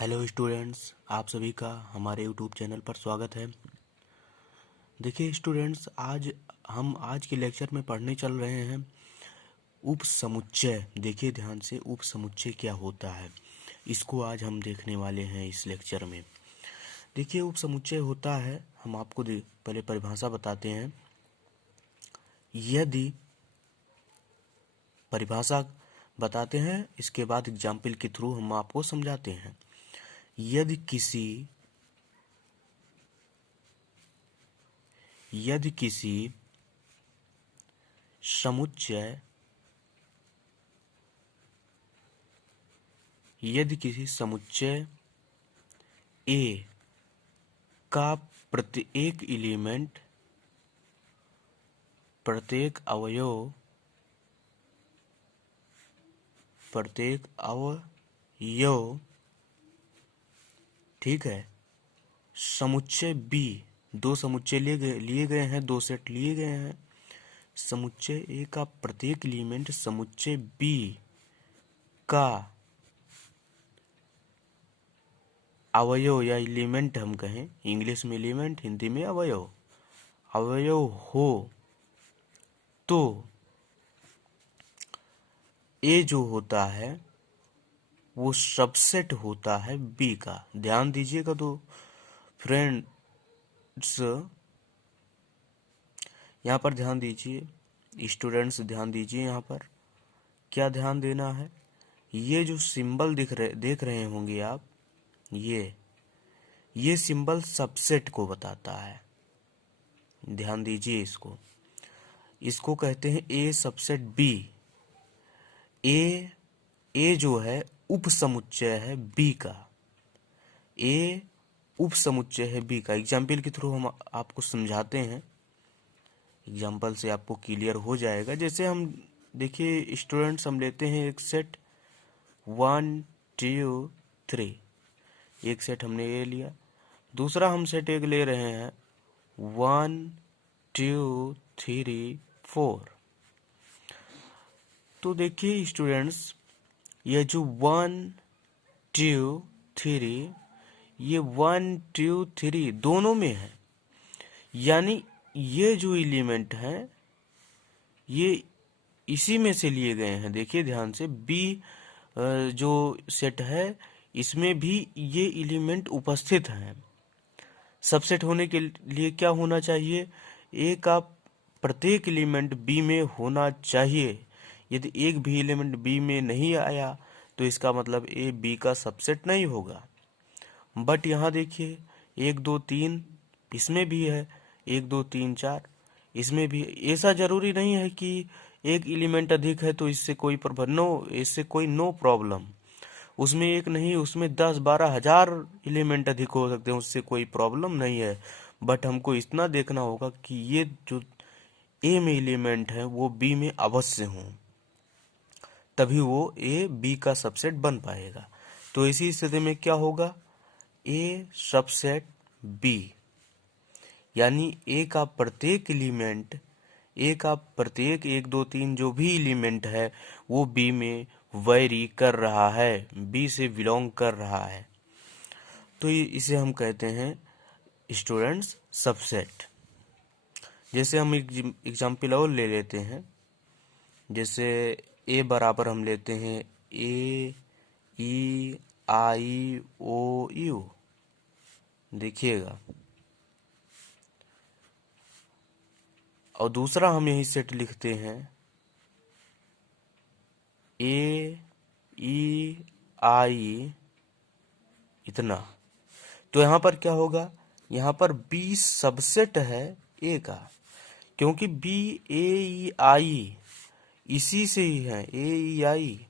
Hello students, आप सभी का हमारे यूट्यूब चैनल पर स्वागत है। देखिए स्टूडेंट्स, आज के लेक्चर में पढ़ने चल रहे हैं उपसमुच्चय। देखिए ध्यान से, उपसमुच्चय क्या होता है इसको आज हम देखने वाले हैं इस लेक्चर में। देखिए उपसमुच्चय होता है, हम आपको पहले परिभाषा बताते हैं। यदि परिभाषा बताते हैं, इसके बाद एग्जाम्पल के थ्रू हम आपको समझाते हैं। यदि किसी समुच्चय A का प्रत्येक अवयव ठीक है, समुच्चय B, दो समुच्चय लिए गए हैं, दो सेट लिए गए हैं। समुच्चय A का प्रत्येक एलिमेंट समुच्चय B का अवयव या एलिमेंट, हम कहें इंग्लिश में एलिमेंट, हिंदी में अवयव हो तो A जो होता है वो सबसेट होता है B का। ध्यान दीजिएगा तो फ्रेंड्स, यहाँ पर ध्यान दीजिए, स्टूडेंट्स ध्यान दीजिए। यहाँ पर क्या ध्यान देना है, ये जो सिंबल देख रहे होंगे आप, ये सिंबल सबसेट को बताता है। ध्यान दीजिए, इसको कहते हैं A सबसेट B। ए जो है उपसमुच्चय है B का। A उपसमुच्चय है B का। एग्जाम्पल के थ्रू हम आपको समझाते हैं, एग्जाम्पल से आपको क्लियर हो जाएगा। जैसे हम देखिए स्टूडेंट्स, हम लेते हैं एक सेट 1 2 3, एक सेट हमने ये लिया। दूसरा हम सेट एक ले रहे हैं 1 2 3 4। तो देखिए स्टूडेंट्स, ये जो 1 2 3, ये 1 2 3 दोनों में है, यानी ये जो एलिमेंट है ये इसी में से लिए गए हैं। देखिए ध्यान से, बी जो सेट है इसमें भी ये एलिमेंट उपस्थित हैं। सबसेट होने के लिए क्या होना चाहिए, ए का प्रत्येक एलिमेंट बी में होना चाहिए। यदि एक भी एलिमेंट बी में नहीं आया तो इसका मतलब ए बी का सबसेट नहीं होगा। बट यहाँ देखिए 1 2 3 इसमें भी है, 1 2 3 4 इसमें भी। ऐसा जरूरी नहीं है कि एक एलिमेंट अधिक है तो इससे कोई नो प्रॉब्लम। उसमें एक नहीं, उसमें 10 12 हजार एलिमेंट अधिक हो सकते हैं, उससे कोई प्रॉब्लम नहीं है। बट हमको इतना देखना होगा कि ये जो ए में एलिमेंट है वो बी में अवश्य हो, तभी वो ए बी का सबसेट बन पाएगा। तो इसी स्थिति में क्या होगा, ए सबसेट बी, यानी ए का प्रत्येक 1 2 3 जो भी एलिमेंट है वो बी में वैरी कर रहा है, बी से बिलोंग कर रहा है। तो इसे हम कहते हैं स्टूडेंट्स सबसेट। जैसे हम एक एग्जाम्पल और ले लेते हैं। जैसे ए बराबर हम लेते हैं ए ई आई ओ यू। देखिएगा, और दूसरा हम यही सेट लिखते हैं ए ई आई इतना। तो यहाँ पर क्या होगा, यहाँ पर बी सबसेट है ए का, क्योंकि बी ए ई आई इसी से ही है। ए ई आई,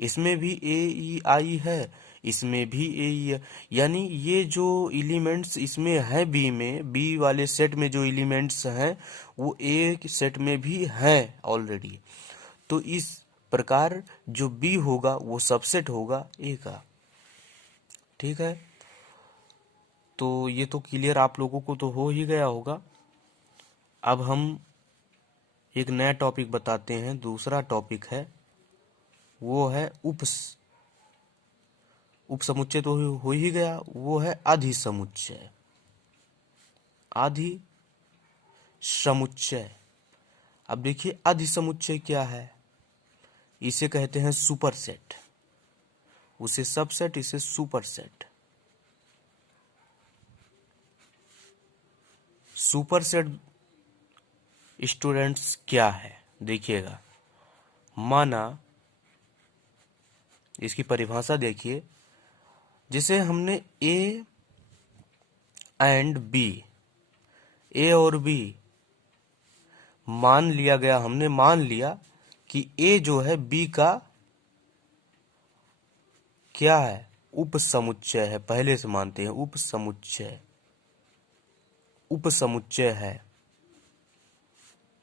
इसमें भी ए ई आई है, इसमें भी ए ई है, यानी ये जो एलिमेंट्स इसमें है बी में, बी वाले सेट में जो एलिमेंट्स हैं वो ए सेट में भी हैं ऑलरेडी। तो इस प्रकार जो बी होगा वो सबसेट होगा ए का। ठीक है, तो ये तो क्लियर आप लोगों को तो हो ही गया होगा। अब हम एक नया टॉपिक बताते हैं। दूसरा टॉपिक है वो है उपसमुच्चय तो हो ही गया, वो है अधिसमुच्चय। अधिसमुच्चय। अब देखिए अधिसमुच्चय क्या है, इसे कहते हैं सुपरसेट। उसे सबसेट, इसे सुपरसेट। सुपरसेट स्टूडेंट्स क्या है देखिएगा। माना, इसकी परिभाषा देखिए, जिसे हमने ए एंड बी, ए और बी मान लिया गया, हमने मान लिया कि ए जो है बी का क्या है, उपसमुच्चय है। पहले से मानते हैं उपसमुच्चय, उपसमुच्चय है।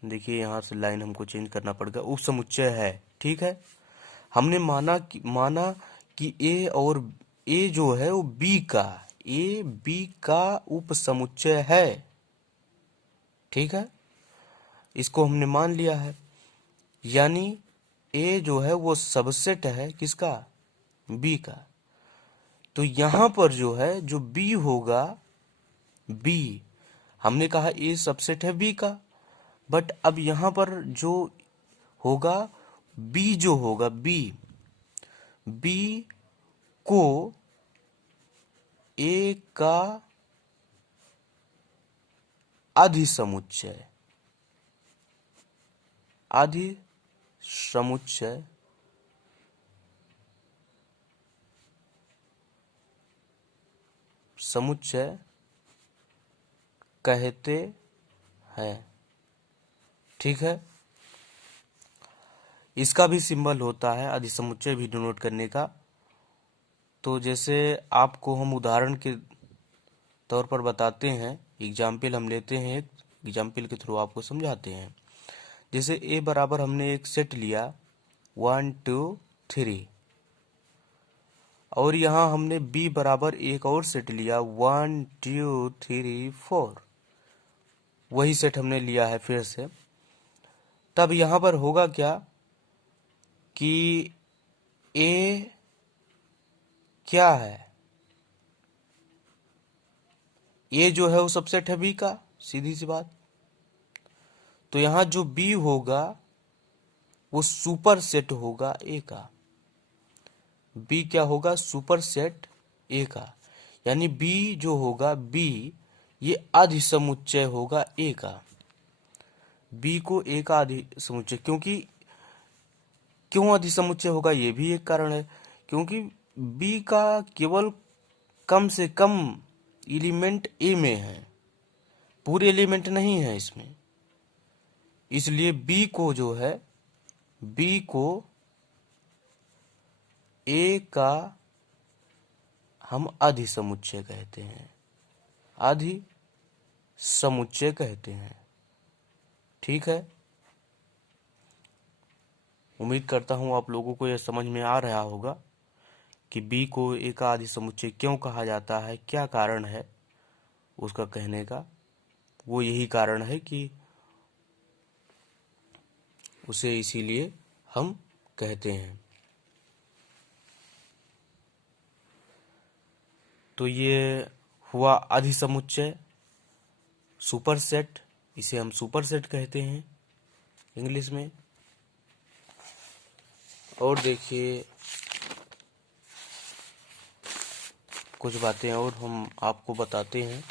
देखिए यहां से लाइन हमको चेंज करना पड़ेगा, उपसमुच्चय है। ठीक है, हमने माना कि ए और ए जो है वो बी का, ए बी का उपसमुच्चय है। ठीक है, इसको हमने मान लिया है, यानी ए जो है वो सबसेट है किसका, बी का। तो यहां पर जो है जो बी होगा, बी, हमने कहा ए सबसेट है बी का, बट अब यहां पर जो होगा, बी जो होगा, बी, बी को ए का अधिसमुच्चय, अधिसमुच्चय समुच्चय कहते हैं। ठीक है, इसका भी सिंबल होता है अधिसमुच्चय भी डिनोट करने का। तो जैसे आपको हम उदाहरण के तौर पर बताते हैं, एग्जाम्पल हम लेते हैं, एक एग्जाम्पल के थ्रू आपको समझाते हैं। जैसे ए बराबर हमने एक सेट लिया 1 2 3, और यहाँ हमने बी बराबर एक और सेट लिया 1 2 3 4, वही सेट हमने लिया है फिर से। तब यहाँ पर होगा क्या कि ए क्या है, ए जो है वो सबसेट है बी का, सीधी सी बात। तो यहाँ जो बी होगा वो सुपर सेट होगा ए का। बी क्या होगा, सुपर सेट ए का, यानी बी जो होगा, बी ये अधिसमुच्चय होगा ए का। बी को ए का अधिसमुच्चय, क्यों अधिसमुच्चय होगा, ये भी एक कारण है, क्योंकि बी का केवल कम से कम एलिमेंट ए में है, पूरे एलिमेंट नहीं है इसमें। इसलिए बी को जो है, बी को ए का हम अधिसमुच्चय कहते हैं, अधिसमुच्चय कहते हैं। ठीक है, उम्मीद करता हूं आप लोगों को यह समझ में आ रहा होगा कि बी को ए का अधिसमुच्चय क्यों कहा जाता है, क्या कारण है उसका कहने का। वो यही कारण है कि उसे इसीलिए हम कहते हैं। तो ये हुआ अधिसमुच्चय, सुपरसेट, इसे हम सुपरसेट कहते हैं इंग्लिश में। और देखिए कुछ बातें और हम आपको बताते हैं।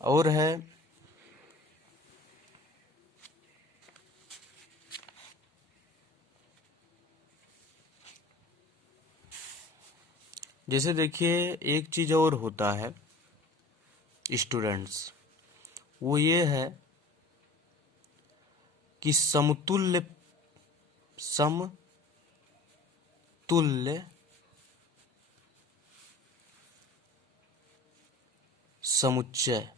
और है जैसे देखिए एक चीज और होता है स्टूडेंट्स, वो ये है कि समतुल्य समुच्चय,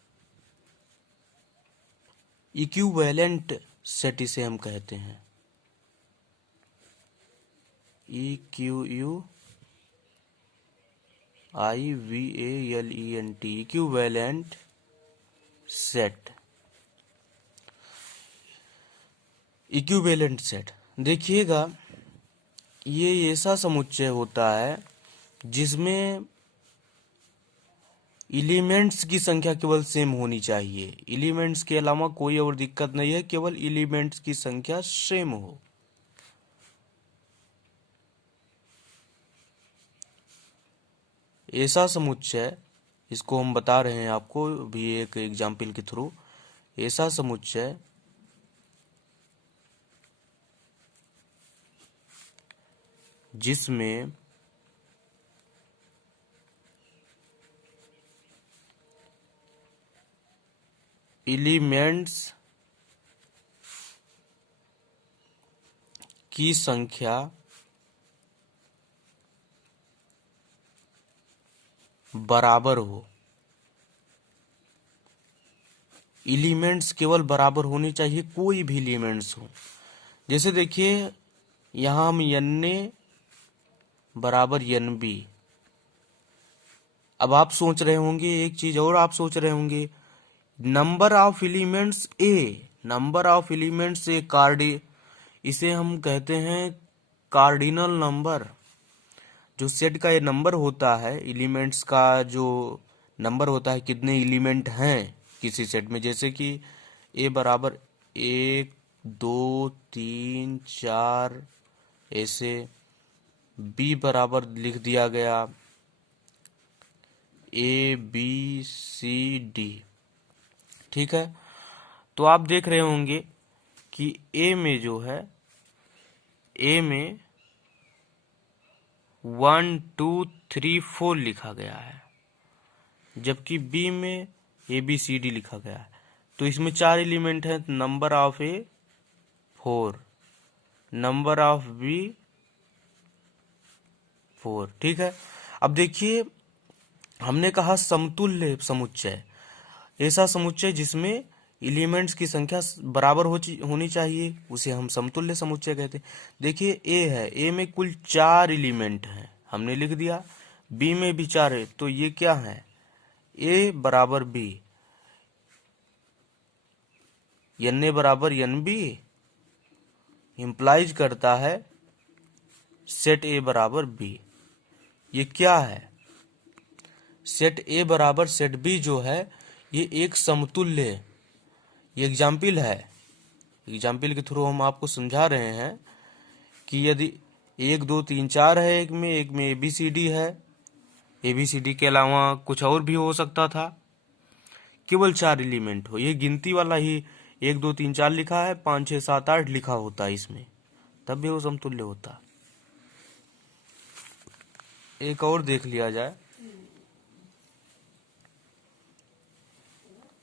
इक्विवेलेंट सेट इसे हम कहते हैं, IQUIVALENT, equivalent set, equivalent set. देखिएगा, ये ऐसा समुच्चय होता है जिसमें एलिमेंट्स की संख्या केवल सेम होनी चाहिए। एलिमेंट्स के अलावा कोई और दिक्कत नहीं है, केवल एलिमेंट्स की संख्या सेम हो। ऐसा समुच्चय, इसको हम बता रहे हैं आपको भी एक एग्जाम्पल के थ्रू। ऐसा समुच्चय जिसमें एलिमेंट्स की संख्या बराबर हो। एलिमेंट्स केवल बराबर होने चाहिए, कोई भी एलिमेंट्स हो। जैसे देखिए, यहां हम Na बराबर Nb। अब आप सोच रहे होंगे, एक चीज और आप सोच रहे होंगे, नंबर ऑफ एलिमेंट्स ए इसे हम कहते हैं कार्डिनल नंबर। जो सेट का ये नंबर होता है, एलिमेंट्स का जो नंबर होता है, कितने एलिमेंट हैं किसी सेट में, जैसे कि ए बराबर 1 2 3 4, ऐसे बी बराबर लिख दिया गया ABCD। ठीक है, तो आप देख रहे होंगे कि ए में जो है, ए में 1 2 3 4 लिखा गया है, जबकि बी में ABCD लिखा गया है। तो इसमें 4 एलिमेंट हैं। Number of A 4, number of B 4। ठीक है, अब देखिए, हमने कहा समतुल्य समुच्चय, ऐसा समुच्चय जिसमें एलिमेंट्स की संख्या बराबर होनी चाहिए, उसे हम समतुल्य समुच्चय कहते हैं। देखिए, ए है, ए में कुल 4 एलिमेंट हैं, हमने लिख दिया। बी में भी 4 है, तो ये क्या है, ए बराबर बी, Na बराबर Nb इंप्लाइज करता है सेट ए बराबर बी। ये क्या है, सेट ए बराबर सेट बी जो है, ये एक समतुल्य, ये एग्जाम्पल है। एग्जाम्पल के थ्रू हम आपको समझा रहे हैं कि यदि 1 2 3 4 है, एक में ABCD है, ABCD के अलावा कुछ और भी हो सकता था, केवल 4 एलिमेंट हो। ये गिनती वाला ही 1 2 3 4 लिखा है, 5 6 7 8 लिखा होता है इसमें, तब भी वो समतुल्य होता। एक और देख लिया जाए,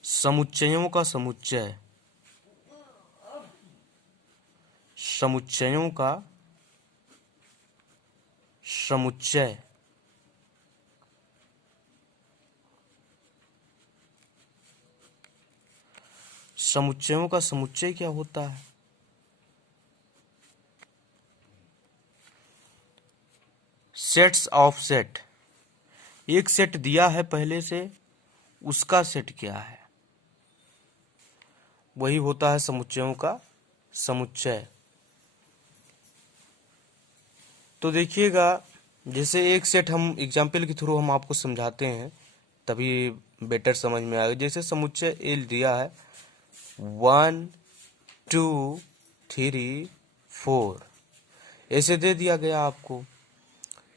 समुच्चयों का समुच्चय, समुच्चयों का समुच्चय समुच्चयों का समुच्चय क्या होता है, सेट्स ऑफ सेट। एक सेट दिया है पहले से, उसका सेट क्या है, वही होता है समुच्चयों का समुच्चय। तो देखिएगा, जैसे एक सेट हम एग्जाम्पल के थ्रू हम आपको समझाते हैं, तभी बेटर समझ में आएगा। जैसे समुच्चय ए दिया है 1 2 3 4, ऐसे दे दिया गया आपको।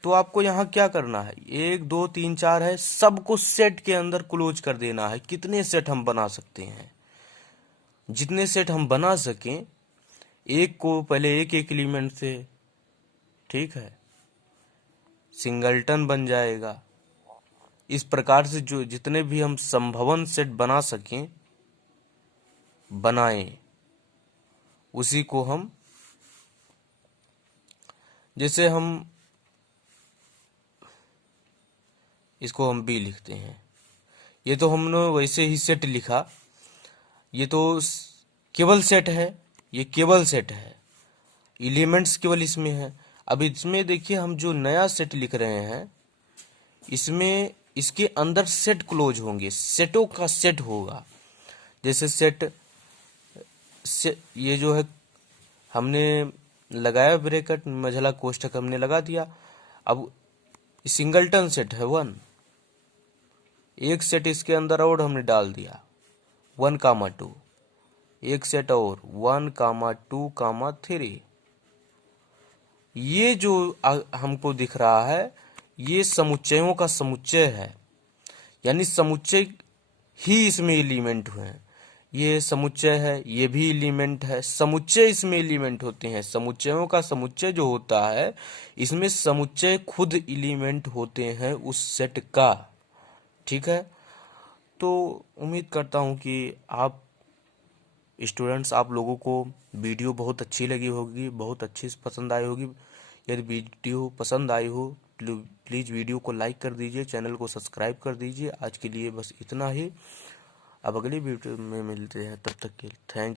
तो आपको यहाँ क्या करना है, 1 2 3 4 है, सबको सेट के अंदर क्लोज कर देना है। कितने सेट हम बना सकते हैं, जितने सेट हम बना सकें, एक को पहले एक एक एलिमेंट से, ठीक है, सिंगलटन बन जाएगा। इस प्रकार से जो जितने भी हम संभवन सेट बना सकें, बनाएं, उसी को हम, जैसे हम इसको हम बी लिखते हैं, ये तो हमने वैसे ही सेट लिखा, ये तो केवल सेट है, ये केवल सेट है, एलिमेंट्स केवल इसमें है। अब इसमें देखिए, हम जो नया सेट लिख रहे हैं, इसमें इसके अंदर सेट क्लोज होंगे, सेटों का सेट होगा। जैसे सेट ये जो है, हमने लगाया ब्रैकेट, मझला कोष्ठक हमने लगा दिया। अब सिंगलटन सेट है 1, एक सेट इसके अंदर और हमने डाल दिया 1, 2, एक सेट और 1, 2, 3। ये जो हमको दिख रहा है ये समुच्चयों का समुच्चय है, यानी समुच्चय ही इसमें एलिमेंट हुए हैं। ये समुच्चय है, ये भी एलिमेंट है, समुच्चय इसमें एलिमेंट होते हैं। समुच्चयों का समुच्चय जो होता है इसमें समुच्चय खुद एलिमेंट होते हैं उस सेट का। ठीक है, तो उम्मीद करता हूँ कि आप स्टूडेंट्स, आप लोगों को वीडियो बहुत अच्छी लगी होगी, बहुत अच्छी पसंद आई होगी। यदि वीडियो पसंद आई हो प्लीज़ वीडियो को लाइक कर दीजिए, चैनल को सब्सक्राइब कर दीजिए। आज के लिए बस इतना ही, अब अगली वीडियो में मिलते हैं, तब तक के लिए थैंक